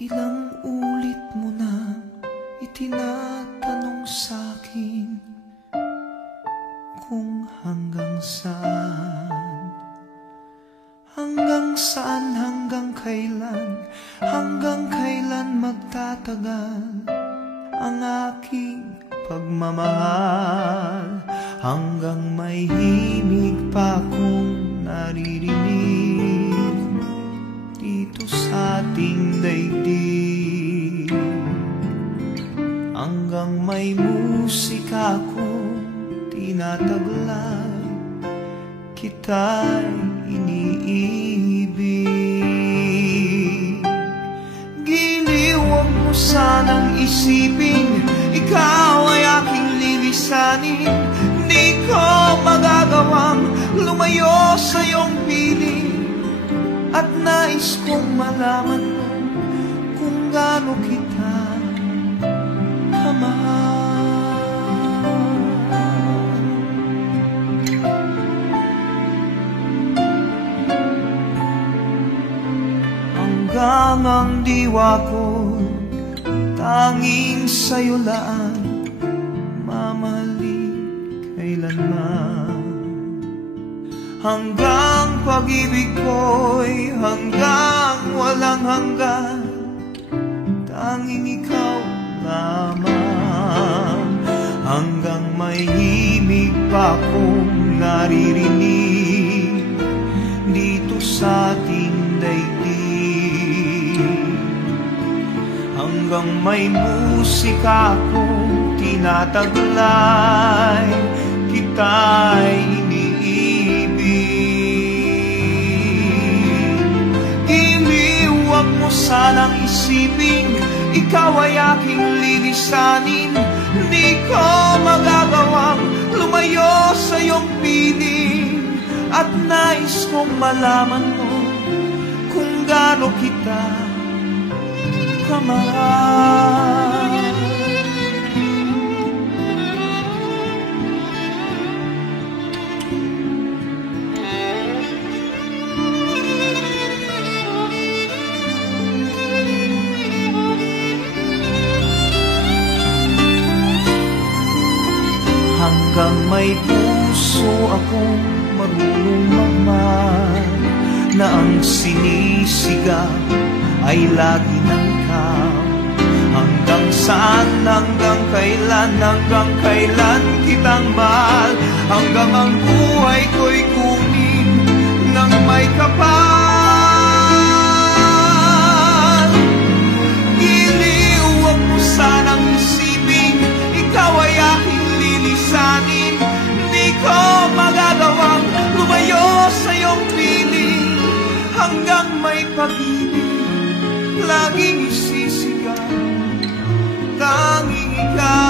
Ilang ulit mo na itinatanong sa'kin kung hanggang saan, hanggang kailan magtatagal ang aking pagmamahal, hanggang may himig pa akong naririnig dito sa ating daigdig, hanggang may musika akong tinataglay, kita'y iniibig. Giliw, huwag mo sanang isipin ikaw ay aking lilisanin. Di ko magagawang lumayo sa iyong piling, at nais kong malaman mo kung gaano kita kamahal. Hanggang ang diwa ko tanging sa'yo lang mamahalin kailanman, hanggang pag-ibig ko'y hanggang walang hanggan, tanging ikaw lamang, hanggang may himig pa akong naririnig dito sa ating daigdig, hanggang may musika akong tinataglay, kita'y iniibig. Giliw, huwag mo sanang isipin ikaw ay aking lilisanin. Di ko magagawang lumayo sa iyong piling, at nais kong malaman mo kung gaano kita kamahal. Hanggang may puso akong marunong magmahal, na ang sinisigaw ay lagi ng ikaw. Hanggang saan, hanggang kailan kitang mahal, hanggang ang buhay ko'y kunin ng may kapal. Giliw, huwag mo sanang isipin ikaw ay aking lilisanin. Di ko magagawang lumayo sa iyong piling, hanggang may pag-ibig laging isisigaw, tanging ikaw